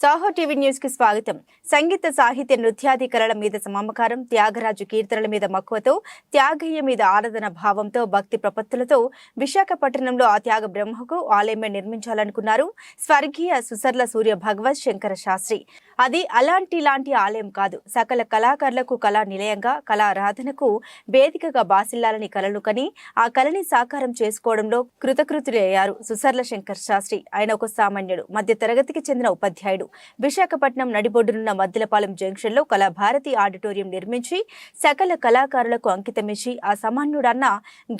Saaho TV news కి స్వాగతం. సంగీత సాహిత్య నృత్యాది కళల మీద మమకారం, త్యాగరాజు కీర్తనల మీద మక్కువతో, త్యాగయ్య మీద ఆరాధన భావంతో, భక్తి ప్రపత్తులతో విశాఖపట్నంలో ఆ త్యాగ బ్రహ్మకు ఆలయమే నిర్మించాలనుకున్నారు స్వర్గీయ సుసర్ల సూర్య భగవత్ శంకర శాస్త్రి. అది అలాంటి ఆలయం కాదు, సకల కళాకారులకు కళా నిలయంగా, కళారాధనకు వేదికగా బాసిల్లాలని కలలు కని ఆ కళని సాకారం చేసుకోవడంలో కృతకృతులయ్యారు సుసర్ల శంకర శాస్త్రి. ఆయన ఒక సామాన్యుడు, మధ్య తరగతికి చెందిన ఉపాధ్యాయుడు. విశాఖపట్నం నడిబొడ్డునున్న మద్దిలపాలెం జంక్షన్ లో కళాభారతి ఆడిటోరియం నిర్మించి సకల కళాకారులకు అంకితమిచ్చి ఆ సామాన్యుడన్న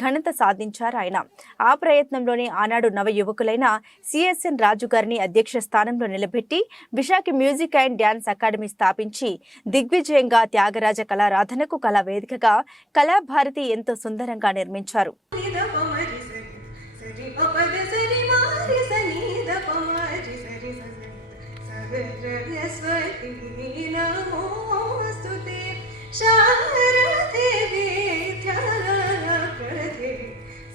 ఘనత సాధించారు ఆయన. ఆ ప్రయత్నంలోనే ఆనాడు నవ యువకులైన సిఎస్ఎన్ రాజు గారిని అధ్యక్ష స్థానంలో నిలబెట్టి Visakha music and dance academy స్థాపించి దిగ్విజయంగా త్యాగరాజ కళారాధనకు కళా వేదికగా కళాభారతి ఎంతో సుందరంగా నిర్మించారు. सरस्वती नमोस्तुते शारदे विद्याप्रदे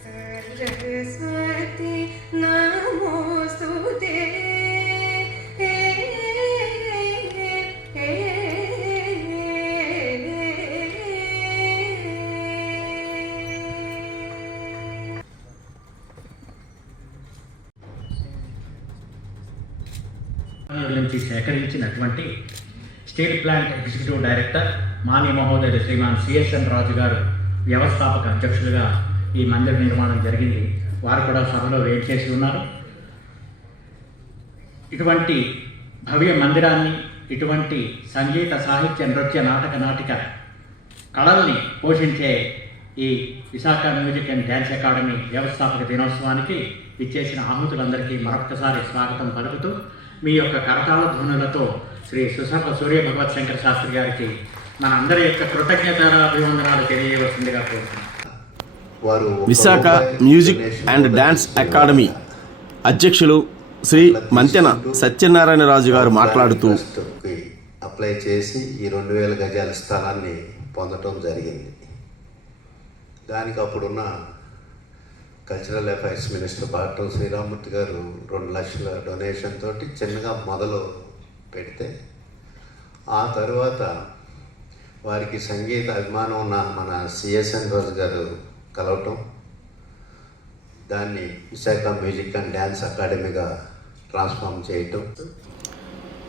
सरस्वती नमोस्तुते నుంచి సేకరించినటువంటి steel plant executive director Manya మహోదయ Shriman CSN రాజు గారు వ్యవస్థాపక అధ్యక్షులుగా ఈ మందిర నిర్మాణం జరిగింది. వారు కూడా సభలో వేయించేసి ఉన్నారు. ఇటువంటి భవ్య మందిరాన్ని, ఇటువంటి సంగీత సాహిత్య నృత్య నాటిక కళల్ని పోషించే ఈ Visakha music and dance academy వ్యవస్థాపక దినోత్సవానికి ఇచ్చేసిన ఆహుతులందరికీ మరొకసారి స్వాగతం పలుకుతూ మీ యొక్క కరతాళ ధ్వనులతో శ్రీ సుసర్ల సూర్య భగవత్ శంకర శాస్త్రి గారికి మన అందరి యొక్క కృతజ్ఞతాభివందనాలు తెలియవలసిందిగా కోరుతున్నాను. Visakha music and dance academy అధ్యక్షులు శ్రీ మంతెన సత్యనారాయణరాజు గారు మాట్లాడుతూ అప్లై చేసి ఈ 2000 గజాల స్థలాన్ని పొందటం జరిగింది. దానికి అప్పుడున్న cultural affairs minister bottom Sriramurthy గారు 2 లక్షల డొనేషన్ తోటి చిన్నగా మొదలు పెడితే, ఆ తర్వాత వారికి సంగీత అభిమానం ఉన్న మన సిఎస్ఎన్ రాజు గారు కలవటం, దాన్ని విశాఖ మ్యూజిక్ అండ్ డ్యాన్స్ అకాడమీగా ట్రాన్స్ఫార్మ్ చేయటం.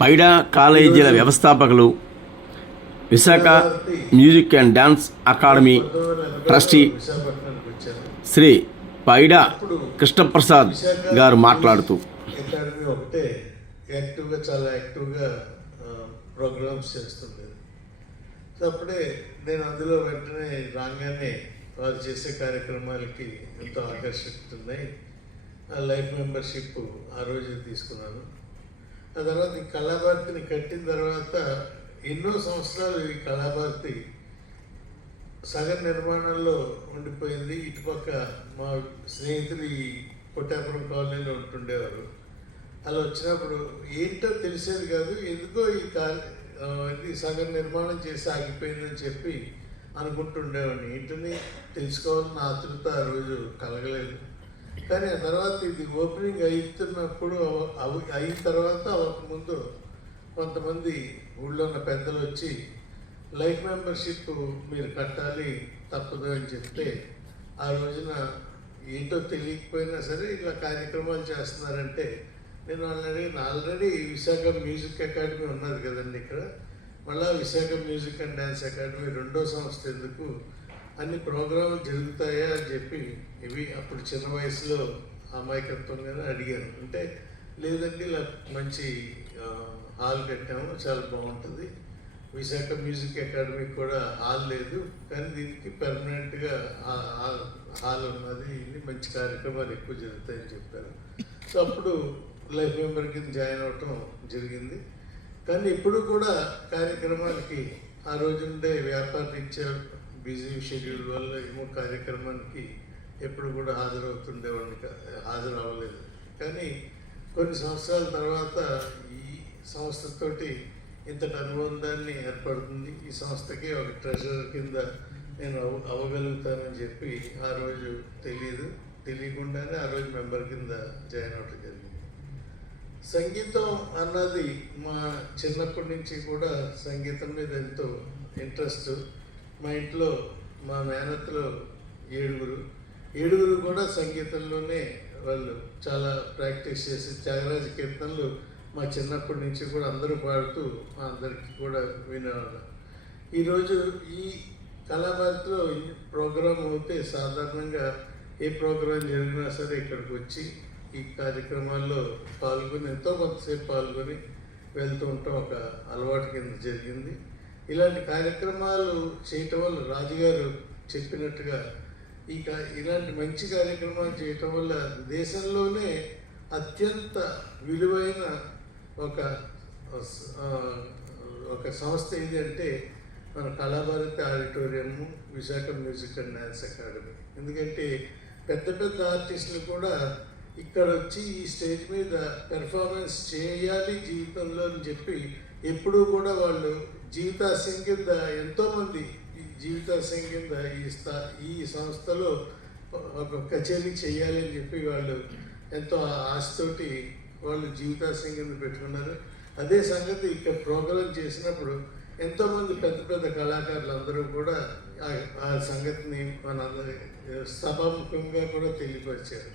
పైడా కాలేజీల వ్యవస్థాపకులు, Visakha music and dance academy trustee Shri Paida Krishnaprasad గారు మాట్లాడుతూ అకాడమీ ఒకటే చాలా యాక్టివ్గా ప్రోగ్రామ్స్ చేస్తుంది. సో అప్పుడే నేను అందులో వెంటనే రాగానే వారు చేసే కార్యక్రమాలకి ఎంతో ఆకర్షిస్తున్నాయి. ఆ లైఫ్ మెంబర్షిప్ ఆ రోజు తీసుకున్నాను. ఆ తర్వాత ఈ కళాభారతిని కట్టిన తర్వాత ఎన్నో సంవత్సరాలు ఈ కళాభారతి సగం నిర్మాణంలో ఉండిపోయింది. ఇటుపక్క మా స్నేహితులు ఈ కొట్టాపురం కాలనీలో ఉంటుండేవారు. అలా వచ్చినప్పుడు ఏంటో తెలిసేది కాదు, ఎందుకో ఇది సగం నిర్మాణం చేసి ఆగిపోయిందని చెప్పి అనుకుంటుండేవాడిని. ఏంటని తెలుసుకోవాలని ఆతృత ఆ రోజు కలగలేదు. కానీ ఆ తర్వాత ఇది ఓపెనింగ్ అవుతున్నప్పుడు అయిన తర్వాత ముందు కొంతమంది ఊళ్ళో ఉన్న పెద్దలు వచ్చి లైఫ్ మెంబర్షిప్ మీరు కట్టాలి తప్పదు అని చెప్తే, ఆ రోజున ఏంటో తెలియకపోయినా సరే ఇలా కార్యక్రమాలు చేస్తున్నారంటే నేను ఆల్రెడీ విశాఖ మ్యూజిక్ అకాడమీ ఉన్నది కదండి ఇక్కడ, మళ్ళీ Visakha music and dance academy 2వ సంస్థ ఎందుకు, అన్ని ప్రోగ్రాములు జరుగుతాయా అని చెప్పి ఇవి అప్పుడు చిన్న వయసులో అమాయకత్వంగానే అడిగాను. అంటే లేదండి ఇలా మంచి హాల్ కట్టాము, చాలా బాగుంటుంది, విశాఖ మ్యూజిక్ అకాడమీ కూడా హాల్ లేదు కానీ దీనికి పెర్మనెంట్గా హాల్ ఉన్నది, ఇన్ని మంచి కార్యక్రమాలు ఎక్కువ జరుగుతాయని చెప్పారు. సో అప్పుడు లైఫ్ మెంబర్ కింద జాయిన్ అవ్వటం జరిగింది. కానీ ఇప్పుడు కూడా కార్యక్రమాలకి ఆ రోజుండే వ్యాపార రీత్యా బిజీ షెడ్యూల్ వల్ల ఏమో కార్యక్రమానికి ఎప్పుడు కూడా హాజరు అవ్వలేదు. కానీ కొన్ని సంవత్సరాల తర్వాత ఈ సంస్థతోటి ఇంతటి అనుబంధాన్ని ఏర్పడుతుంది. ఈ సంస్థకి ఒక ట్రెజరర్ కింద నేను అవ్వగలుగుతానని చెప్పి ఆ రోజు తెలియకుండానే ఆ రోజు మెంబర్ కింద జాయిన్ అవ్వడం జరిగింది. సంగీతం అన్నది మా చిన్నప్పటి నుంచి కూడా సంగీతం మీద ఎంతో ఇంట్రెస్ట్. మా ఇంట్లో మా మేనత్తలో ఏడుగురు కూడా సంగీతంలోనే వాళ్ళు చాలా ప్రాక్టీస్ చేసి త్యాగరాజ కీర్తనలు మా చిన్నప్పటి నుంచి కూడా అందరూ పాడుతూ మా అందరికీ కూడా వినేవాళ్ళం. ఈరోజు ఈ కళాభారతిలో ప్రోగ్రాం అవుతే సాధారణంగా ఏ ప్రోగ్రాం జరిగినా సరే ఇక్కడికి వచ్చి ఈ కార్యక్రమాల్లో పాల్గొని ఎంతో కొంతసేపు పాల్గొని వెళ్తూ ఉంటాం. ఒక అలవాటు కింద జరిగింది. ఇలాంటి కార్యక్రమాలు చేయటం వల్ల రాజుగారు చెప్పినట్టుగా ఇలాంటి మంచి కార్యక్రమాలు చేయటం వల్ల దేశంలోనే అత్యంత విలువైన ఒక సంస్థ ఏది అంటే మన కళాభారతి ఆడిటోరియంము, Visakha music and dance academy. ఎందుకంటే పెద్ద పెద్ద ఆర్టిస్టులు కూడా ఇక్కడ వచ్చి ఈ స్టేజ్ మీద పెర్ఫార్మెన్స్ చేయాలి జీవితంలో అని చెప్పి ఎప్పుడూ కూడా వాళ్ళు జీవితాశయం కింద ఎంతోమంది జీవితాశయం కింద ఈ సంస్థలో ఒక కచేరీ చేయాలి అని చెప్పి వాళ్ళు ఎంతో ఆశతోటి వాళ్ళు జీవితాశయం కింద పెట్టుకున్నారు. అదే సంగతి ఇక్కడ ప్రోగ్రాం చేసినప్పుడు ఎంతోమంది పెద్ద పెద్ద కళాకారులు అందరూ కూడా ఆ సంగతిని మనందరి సభాముఖంగా కూడా తెలియపరిచారు.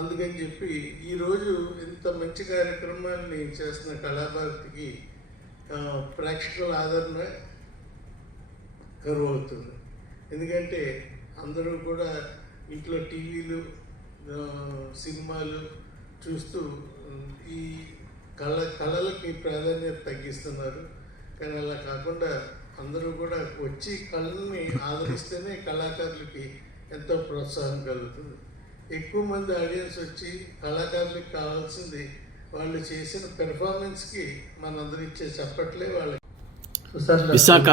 అందుకని చెప్పి ఈరోజు ఇంత మంచి కార్యక్రమాన్ని చేస్తున్న కళాభారతికి ప్రేక్షకుల ఆదరణ కరువవుతుంది. ఎందుకంటే అందరూ కూడా ఇంట్లో టీవీలు, సినిమాలు చూస్తూ ఈ కళలకి ప్రాధాన్యత తగ్గిస్తున్నారు. కానీ అలా కాకుండా అందరూ కూడా వచ్చి కళల్ని ఆదరిస్తేనే కళాకారులకి ఎంతో ప్రోత్సాహం కలుగుతుంది. ఎక్కువ మంది ఆడియన్స్ వచ్చి కళాకారులకు కావాల్సింది వాళ్ళు చేసిన పెర్ఫార్మెన్స్కి మనందరూ ఇచ్చే చప్పట్లే వాళ్ళకి. Visakha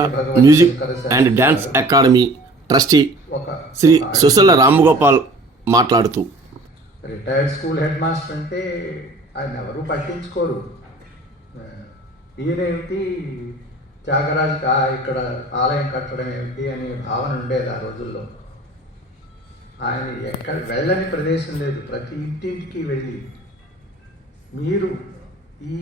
music and dance academy trustee Shri Susalla Ramagopal మాట్లాడుతూ, రిటైర్డ్ స్కూల్ హెడ్ మాస్టర్ అంటే ఆయన ఎవరు పట్టించుకోరు. ఈయనేమిటి త్యాగరాజు ఇక్కడ ఆలయం కట్టడం ఏమిటి అనే భావన ఉండేది ఆ రోజుల్లో. ఆయన ఎక్కడ వెళ్ళని ప్రదేశం లేదు. ప్రతి ఇంటింటికి వెళ్ళి మీరు ఈ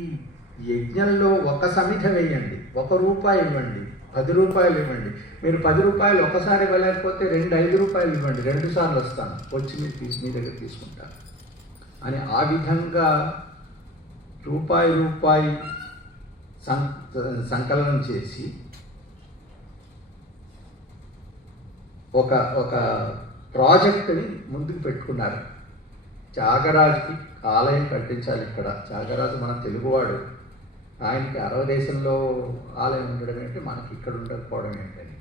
యజ్ఞంలో ఒక సమిధ వేయండి, ₹1 ఇవ్వండి, ₹10 ఇవ్వండి. మీరు ₹10 ఒకసారి ఇవ్వలేకపోతే 5 రూపాయలు ఇవ్వండి, 2 సార్లు వస్తాను, వచ్చి మీ దగ్గర తీసుకుంటాను అని ఆ విధంగా రూపాయి సంకలనం చేసి ఒక ప్రాజెక్టుని ముందుకు పెట్టుకున్నారు. త్యాగరాజుకి ఆలయం కట్టించాలి ఇక్కడ. త్యాగరాజు మన తెలుగువాడు, ఆయనకి అరవ దేశంలో ఆలయం ఉండడం ఏంటి, మనకి ఇక్కడ ఉండకపోవడం ఏంటని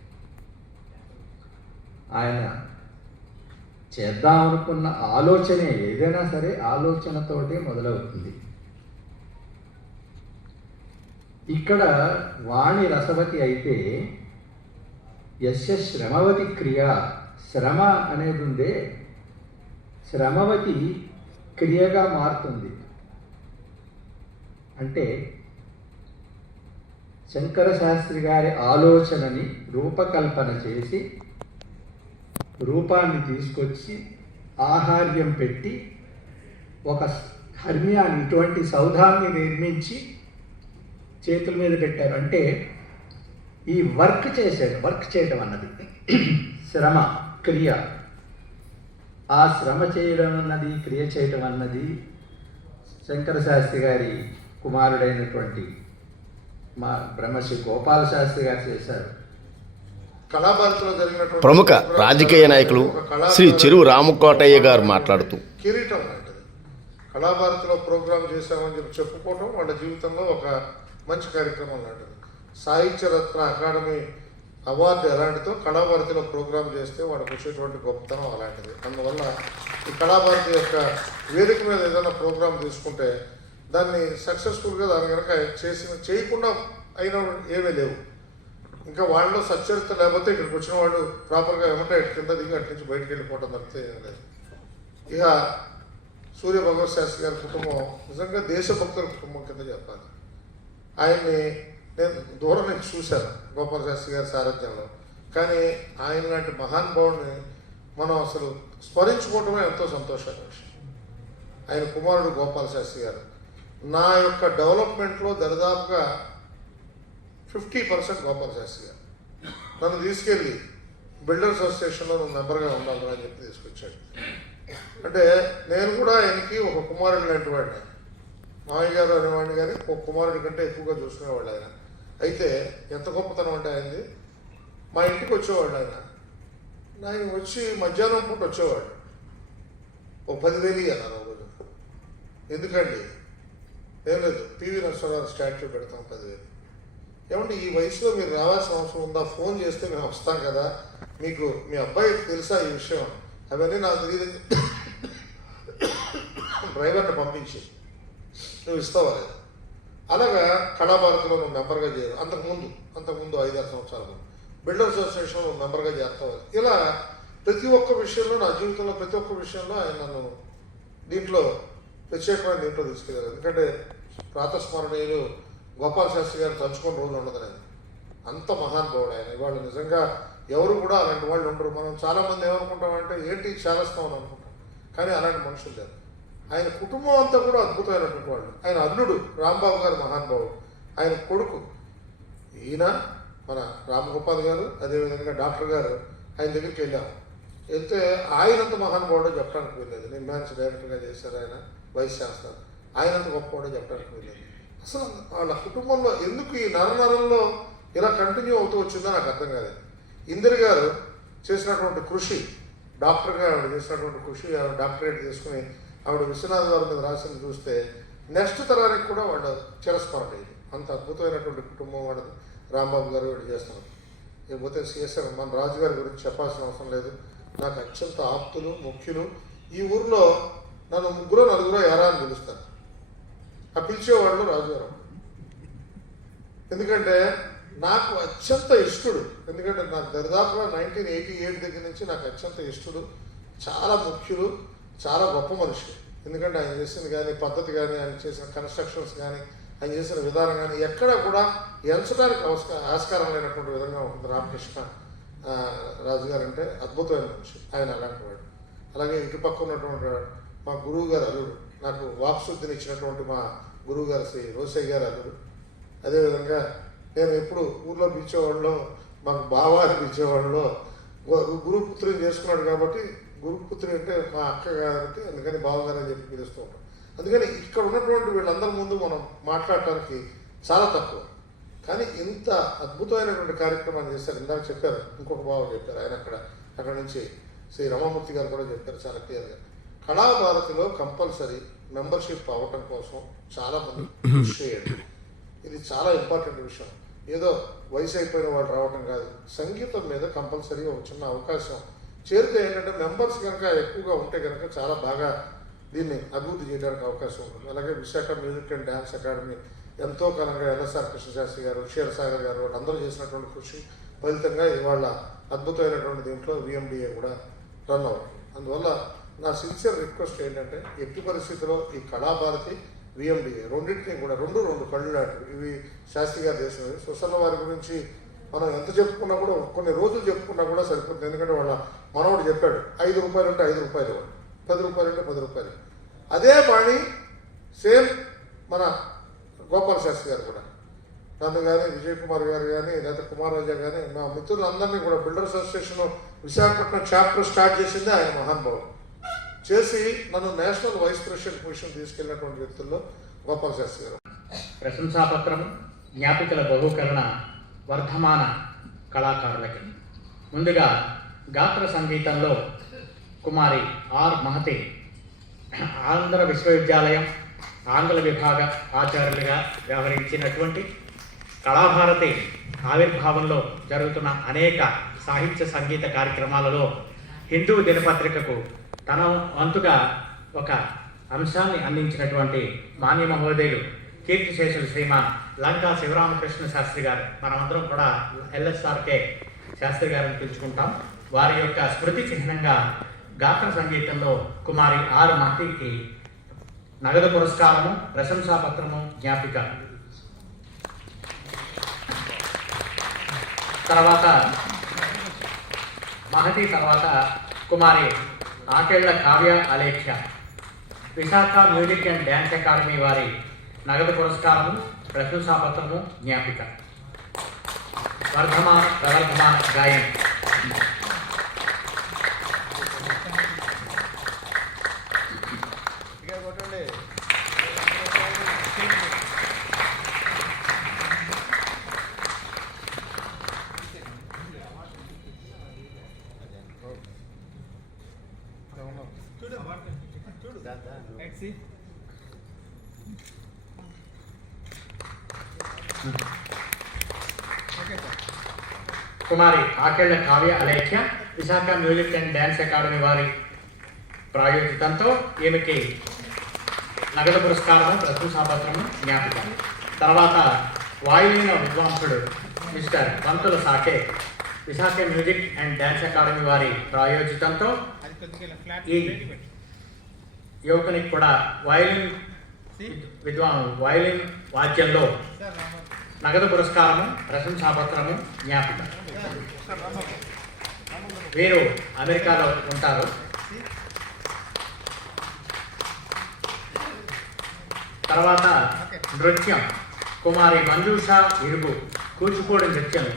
ఆయన చేద్దామనుకున్న ఆలోచనే ఏదైనా సరే ఆలోచనతోటే మొదలవుతుంది. ఇక్కడ వాణి రసవతి అయితే శ్రమవతి క్రియ, శ్రమ అనేది ఉందే శ్రమవతి క్రియగా మారుతుంది. అంటే శంకర శాస్త్రి గారి ఆలోచనని రూపకల్పన చేసి రూపాన్ని తీసుకొచ్చి ఆహార్యం పెట్టి ఒక హర్మ్యాన్ని, ఇటువంటి సౌధాన్ని నిర్మించి చేతుల మీద పెట్టారు. అంటే ఈ వర్క్ చేయడం అన్నది శ్రమ, క్రియ. ఆ శ్రమ చేయడం అన్నది, క్రియ చేయడం అన్నది శంకర శాస్త్రి గారి కుమారుడైనటువంటి మా బ్రహ్మశ్రీ గోపాల శాస్త్రి గారు చేశారు. కళాభారతిలో జరిగినటువంటి ప్రముఖ రాజకీయ నాయకులు శ్రీ చెరువు రామకోటయ్య గారు మాట్లాడుతూ, కిరీటం లాంటిది. కళాభారతిలో ప్రోగ్రాం చేశామని చెప్పి చెప్పుకోవడం వాళ్ళ జీవితంలో ఒక మంచి కార్యక్రమం లాంటిది. సాహిత్య రత్న అకాడమీ అవార్డు ఎలాంటిదో కళాభారతిలో ప్రోగ్రాం చేస్తే వాళ్ళకు వచ్చేటువంటి గొప్పతనం అలాంటిది. అందువల్ల ఈ కళాభారతి యొక్క వేదిక మీద ఏదైనా ప్రోగ్రాం తీసుకుంటే దాన్ని సక్సెస్ఫుల్గా దాని కనుక చేయకుండా అయిన ఏమీ లేవు. ఇంకా వాళ్ళలో సచ్చరిత లేకపోతే ఇక్కడికి వచ్చిన వాళ్ళు ప్రాపర్గా ఏమంటే కింద దిగి అటు నుంచి బయటకు వెళ్ళిపోవడం తప్పితే ఏం లేదు. ఇక సూర్య భగవత్ శాస్త్రి గారి కుటుంబం నిజంగా దేశభక్తుల కుటుంబం కింద చెప్పాలి. ఆయన్ని నేను దూరం నుంచి చూశాను గోపాల శాస్త్రి గారి సారథ్యంలో. కానీ ఆయన లాంటి మహానుభావుడిని మనం అసలు స్మరించుకోవటమే ఎంతో సంతోషమైన విషయం. ఆయన కుమారుడు గోపాల శాస్త్రి గారు నా యొక్క డెవలప్మెంట్లో దరిదాపుగా 50% గోపాల్ శాస్త్రి గారు నన్ను తీసుకెళ్ళి బిల్డర్స్ అసోసియేషన్లో నువ్వు మెంబర్గా ఉండాలి అని చెప్పి తీసుకొచ్చాడు. అంటే నేను కూడా ఆయనకి ఒక కుమారుడు లాంటి వాడిని, మావయ్య గారు అనేవాడిని, కానీ ఒక కుమారుడి కంటే ఎక్కువగా చూసుకునేవాళ్ళు ఆయన. అయితే ఎంత గొప్పతనం అంటే ఆయనది, మా ఇంటికి వచ్చేవాడు ఆయన వచ్చి మధ్యాహ్నం పూట వచ్చేవాడు. ఓ 10,000 అన్నారు రోజు. ఎందుకండి? ఏం లేదు, పివి నరసింహారావు స్టాచ్యూ పెడతాం 10,000. ఏమంటే ఈ వయసులో మీరు రావాల్సిన అవసరం ఉందా? ఫోన్ చేస్తే మేము వస్తాం కదా, మీకు మీ అబ్బాయికి తెలుసా ఈ విషయం? అవన్నీ నాకు తెలియదు. డ్రైవర్ని పంపించి నువ్వు ఇస్తావా లేదు. అలాగా కళాభారతిలో నువ్వు మెంబర్గా చేయరు. అంతకుముందు 5-6 సంవత్సరాల ముందు బిల్డర్స్ అసోసియేషన్లో మెంబర్గా చేస్తావు. ఇలా ప్రతి ఒక్క విషయంలో, నా జీవితంలో ప్రతి ఒక్క విషయంలో ఆయన నన్ను దీంట్లో ప్రత్యేకమైన దీంట్లో తీసుకెళ్ళారు. ఎందుకంటే ప్రాతస్మరణీయులు గోపాల్ శాస్త్రి గారు తలుచుకొని రోజు ఉండదని, అంత మహానుభావుడు ఆయన. ఇవాళ నిజంగా ఎవరు కూడా అలాంటి వాళ్ళు ఉండరు. మనం చాలామంది ఏమనుకుంటామంటే ఏంటి చేరస్తాం అని అనుకుంటాం, కానీ అలాంటి మనుషులు లేరు. ఆయన కుటుంబం అంతా కూడా అద్భుతమైనటువంటి వాళ్ళు. ఆయన అల్లుడు రాంబాబు గారు మహానుభావుడు, ఆయన కొడుకు ఈయన మన రామగోపాల్ గారు, అదేవిధంగా డాక్టర్ గారు ఆయన దగ్గరికి వెళ్ళాము. వెళ్తే ఆయనంత మహానుభావుడో చెప్పడానికి వెళ్ళలేదు. నేను మ్యాన్స్ డైరెక్టర్గా చేశారు ఆయన, వైస్ ఛాన్సలర్. ఆయనంత గొప్పవాడో చెప్పడానికి వెళ్ళలేదు. అసలు వాళ్ళ కుటుంబంలో ఎందుకు ఈ నరంలో ఇలా కంటిన్యూ అవుతూ వచ్చిందో నాకు అర్థం కాలేదు. ఇందిర గారు చేసినటువంటి కృషి, డాక్టర్గా ఆవిడ చేసినటువంటి కృషి, ఆవిడ డాక్టరేట్ చేసుకుని ఆవిడ విశ్వనాథ్ గారి మీద రాసింది చూస్తే నెక్స్ట్ తరానికి కూడా వాళ్ళు చిరస్మరణ అయింది. అంత అద్భుతమైనటువంటి కుటుంబం వాళ్ళది. రాంబాబు గారు వీళ్ళు చేస్తున్నారు. లేకపోతే సిఎస్ఆర్ మన రాజు గారి గురించి చెప్పాల్సిన అవసరం లేదు. నాకు అత్యంత ఆప్తులు, ముఖ్యులు. ఈ ఊరిలో నన్ను 3-4 ఎరా అని పిలుస్తారు. ఆ పిలిచేవాళ్ళు రాజుగారు. ఎందుకంటే నాకు అత్యంత ఇష్టడు. ఎందుకంటే నాకు దరిదాపుగా 1988 దగ్గర నుంచి నాకు అత్యంత ఇష్టడు. చాలా ముఖ్యులు, చాలా గొప్ప మనిషి. ఎందుకంటే ఆయన చేసింది కానీ, పద్ధతి కానీ, ఆయన చేసిన కన్స్ట్రక్షన్స్ కానీ, ఆయన చేసిన విధానం కానీ ఎక్కడ కూడా ఎంచడానికి ఆస్కారం లేనటువంటి విధంగా ఉంటుంది. రామకృష్ణ రాజు గారు అంటే అద్భుతమైన మనిషి. ఆయన అలాంటి వాడు. అలాగే ఇటుపక్క ఉన్నటువంటి మా గురువు గారు అల్లుడు, నాకు వాక్శుద్ధిని ఇచ్చినటువంటి మా గురువు గారు శ్రీ రోసయ్య గారు అల్లుడు. అదేవిధంగా నేను ఎప్పుడు ఊర్లో పిలిచేవాళ్ళలో, మాకు బావాని పిలిచేవాళ్ళలో గురుపుత్రిని చేసుకున్నాడు కాబట్టి, గురుపుత్రి అంటే మా అక్క కాబట్టి అందుకని బావగారు అని చెప్పి పిలుస్తూ ఉంటాం. అందుకని ఇక్కడ ఉన్నటువంటి వీళ్ళందరి ముందు మనం మాట్లాడటానికి చాలా తక్కువ. కానీ ఇంత అద్భుతమైనటువంటి కార్యక్రమాన్ని చేశారు. ఇందాక చెప్పారు, ఇంకొక బావ చెప్పారు, ఆయన అక్కడ నుంచి శ్రీ రమామూర్తి గారు కూడా చెప్పారు చాలా క్లియర్గా. కళాభారతిలో కంపల్సరీ మెంబర్షిప్ అవ్వటం కోసం చాలామంది కృషి చేయండి. ఇది చాలా ఇంపార్టెంట్ విషయం. ఏదో వయసు అయిపోయిన వాళ్ళు రావటం కాదు. సంగీతం మీద కంపల్సరీ ఒక చిన్న అవకాశం చేరితే ఏంటంటే మెంబర్స్ కనుక ఎక్కువగా ఉంటే కనుక చాలా బాగా దీన్ని అభివృద్ధి చేయడానికి అవకాశం ఉంటుంది. అలాగే Visakha music and dance academy ఎంతో కాలంగా ఎల్ఎస్ఆర్ కృష్ణశాస్త్రి గారు, క్షీరసాగర్ గారు వాళ్ళందరూ చేసినటువంటి కృషి ఫలితంగా ఇవాళ అద్భుతమైనటువంటి దీంట్లో విఎండిఏ కూడా రన్ అవుతుంది. అందువల్ల నా సిన్సియర్ రిక్వెస్ట్ ఏంటంటే ఎట్టి పరిస్థితిలో ఈ కళాభారతి, విఎండిఏ రెండింటినీ కూడా రెండు కళ్ళు లాంటివి. ఇవి శాస్త్రి గారు చేసినవి. సుసన్న వారి గురించి మనం ఎంత చెప్పుకున్నా కూడా, కొన్ని రోజులు చెప్పుకున్నా కూడా సరిపోతుంది. ఎందుకంటే వాళ్ళ మనవడు చెప్పాడు, 5 రూపాయలు అంటే 5 రూపాయలు ఇవ్వండి, 10 రూపాయలు అంటే 10 రూపాయలు. అదే బాణి సేమ్ మన గోపాల్ శాస్త్రి గారు కూడా, నన్ను కానీ, విజయ్ కుమార్ గారు కానీ, లేదా కుమార్ రాజా కానీ, మా మిత్రులందరినీ కూడా builders association Visakhapatnam chapter start చేసింది ఆయన మహానుభావుడు. చేసి నన్ను నేషనల్ వైస్ ప్రెసిడెంట్ పొజిషన్ తీసుకెళ్ళినటువంటి వ్యక్తుల్లో గోపాల్ శాస్త్రి గారు. ప్రశంసాపత్రం, జ్ఞాపికల బహుకరణ వర్ధమాన కళాకారులకి ముందుగా గాత్ర సంగీతంలో కుమారి ఆర్ మహతి ఆంధ్ర విశ్వవిద్యాలయం ఆంగ్ల విభాగ ఆచార్యులుగా వ్యవహరించినటువంటి కళాభారతి ఆవిర్భావంలో జరుగుతున్న అనేక సాహిత్య సంగీత కార్యక్రమాలలో హిందూ దినపత్రికకు తన వంతుగా ఒక అంశాన్ని అందించినటువంటి మాన్య మహోదయులు కీర్తిశేషులు శ్రీమాన్ లంకా శివరామకృష్ణ శాస్త్రి గారు, మనమందరం కూడా ఎల్ఎస్ఆర్కే శాస్త్రి గారిని పిలుచుకుంటాం. వారి యొక్క స్మృతి చిహ్నంగా గాత్ర సంగీతంలో కుమారి ఆర్ మహతికి నగదు పురస్కారము, ప్రశంసాపత్రము, జ్ఞాపిక. మహతి తర్వాత కుమారి Akella Kavya Alekhya Visakha music and dance academy వారి నగదు పురస్కారము, ప్రశంసాపత్రము, జ్ఞాపిక. వర్ధమాన ప్రవర్ధమాన గాయని. కుమారి Akella Kavya Alekhya Visakha music and dance academy వారి ప్రాయోజితంతో ఈమెకి నగదు పురస్కారము, ప్రశంసాపత్రము, జ్ఞాపిక. తర్వాత వాయులీన విద్వాంసుడు mister Pantula Sake Visakha music and dance academy వారి ప్రాయోజితంతో ఈ యువకునికి కూడా వయలిన్ వాద్యంలో నగదు పురస్కారము, ప్రశంసాపత్రము, జ్ఞాపిక. వీరు అమెరికాలో ఉంటారు. తర్వాత నృత్యం కుమారి మంజూష ఇరుగు కూచిపూడి నృత్యం.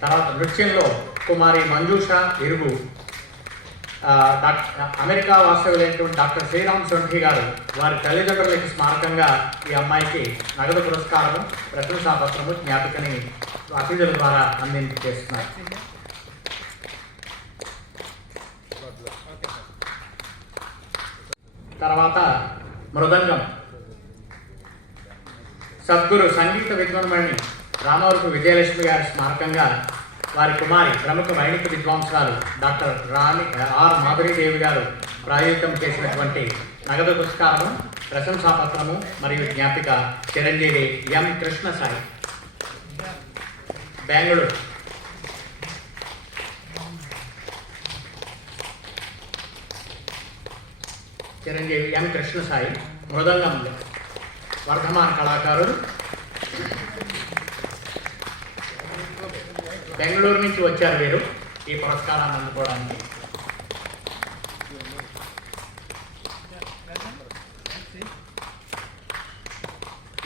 తర్వాత నృత్యంలో కుమారి మంజూష ఇరుగు అమెరికా వాస్తవ్యులైనటువంటి డాక్టర్ శ్రీరామ్ సొంఠి గారు వారి తల్లిదండ్రులకి స్మారకంగా ఈ అమ్మాయికి నగదు పురస్కారము, ప్రశంసాపత్రము, జ్ఞాపికని అతిథుల ద్వారా అందించేస్తున్నారు. తర్వాత మృదంగం సద్గురు సంగీత విద్వాన్మణి రామవరపు విజయలక్ష్మి గారి స్మారకంగా వారి కుమారి ప్రముఖ వైణిక విద్వాంసురాలు డాక్టర్ ఆర్ మాధురీదేవి గారు ప్రాయోజితం చేసినటువంటి నగదు పురస్కారము, ప్రశంసాపత్రము మరియు జ్ఞాపిక చిరంజీవి ఎం కృష్ణసాయి, బెంగళూరు. చిరంజీవి ఎం కృష్ణసాయి మృదంగంలో వర్ధమాన కళాకారుడు. బెంగళూరు నుంచి వచ్చారు వీరు ఈ పురస్కారాన్ని అందుకోవడానికి.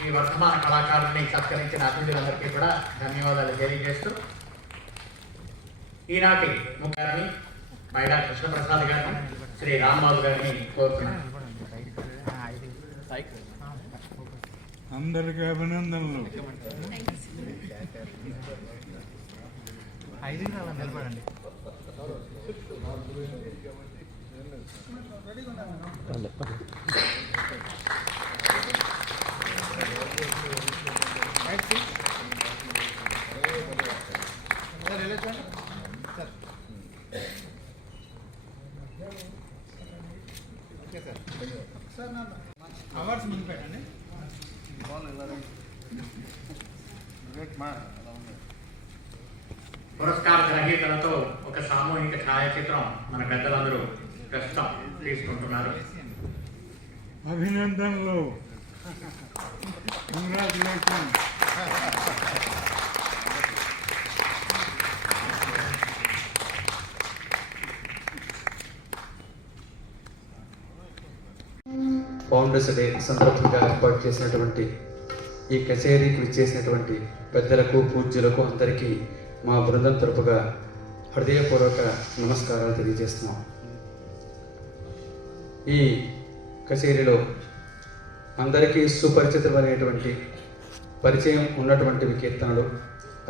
ఈ వర్ధమాన కళాకారుల్ని సత్కరించిన అతిథులందరికీ కూడా ధన్యవాదాలు తెలియజేస్తూ ఈనాటి ముఖ్యాన్ని మైడా కృష్ణప్రసాద్ గారిని, శ్రీ రాంబాబు గారిని కోరుతున్నాను. అందరికీ అభినందనలు. నిలబడండి. అవార్డ్స్ ముందు పెట్టండి. పురస్కార గ్రహీతలతో ఒక సామూహిక ఛాయాచిత్రం మన పెద్దలందరూ ప్రస్తుతం తీసుకుంటున్నారు. అభినందనలు. కంగ్రాచులేషన్. ఫౌండర్స్ డే సందర్భంగా ఏర్పాటు చేసినటువంటి ఈ కచేరీకి విచ్చేసినటువంటి పెద్దలకు, పూజ్యులకు అందరికీ మా బృందం తరపుగా హృదయపూర్వక నమస్కారాలు తెలియజేస్తున్నాం. ఈ కచేరీలో అందరికీ సుపరిచితమైనటువంటి పరిచయం ఉన్నటువంటి కీర్తనలు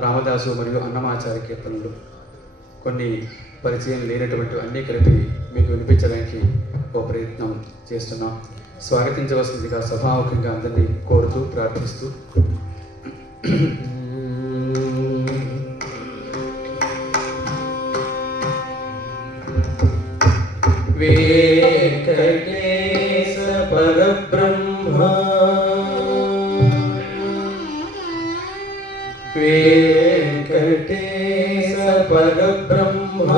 రామదాసు మరియు అన్నమాచార్య కీర్తనలు, కొన్ని పరిచయం లేనటువంటి అన్నీ కలిపి మీకు వినిపించడానికి ఓ ప్రయత్నం చేస్తున్నాం. స్వాగతించవలసిందిగా సభాముఖంగా అందరినీ కోరుతూ ప్రార్థిస్తూ వెంకటేశ పరబ్రహ్మ వెంకటేశ పరబ్రహ్మ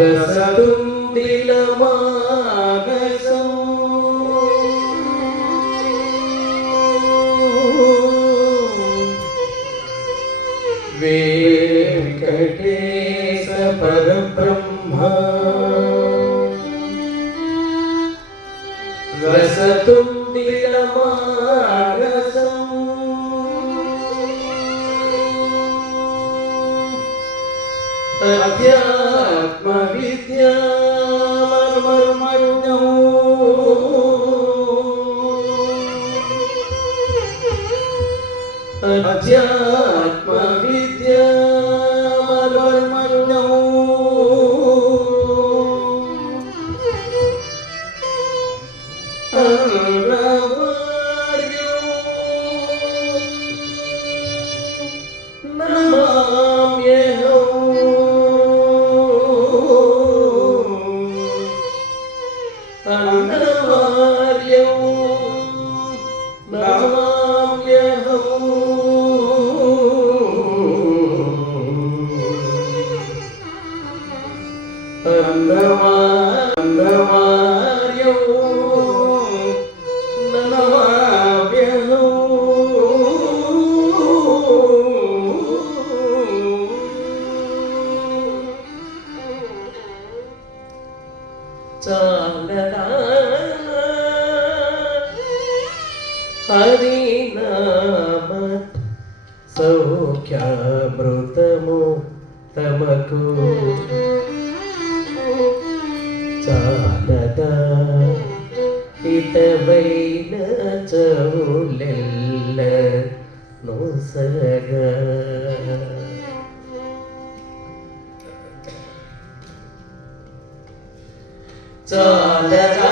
రసతుందిల మానసం వెంకటేశ పరబ్రహ్మ రసతుండిలమానసం అధ్యాత్మ విద్యా మర్మజ్ఞం అధ్యాత్మ విద్యా మర్మజ్ఞం హరినామ సౌఖ్యామృతము తమకు చాలదా హితమైన చౌలెల్ల నొసగా చాలదా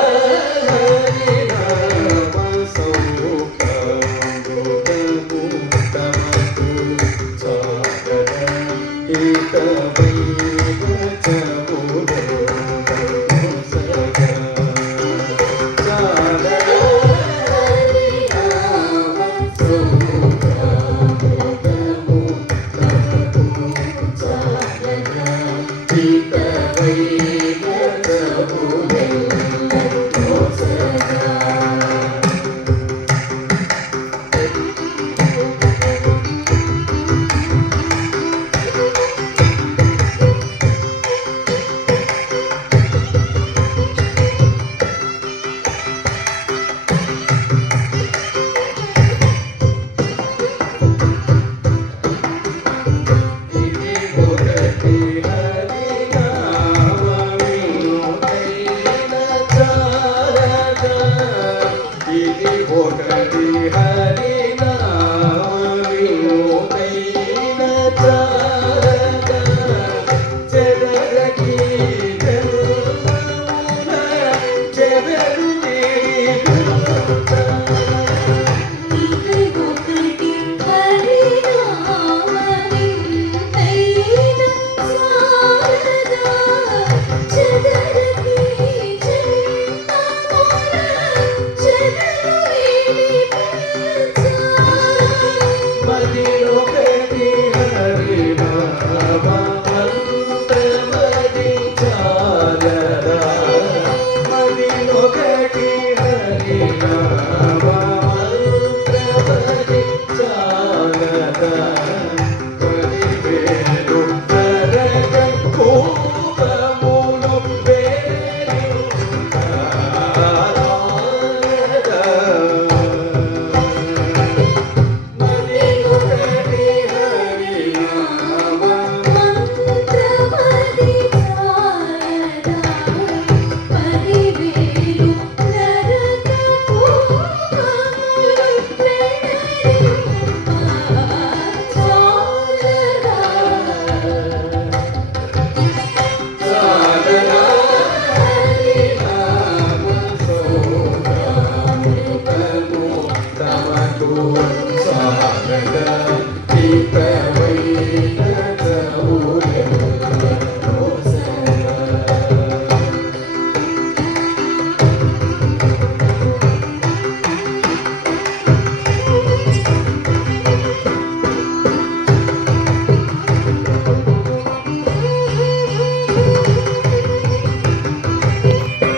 Oh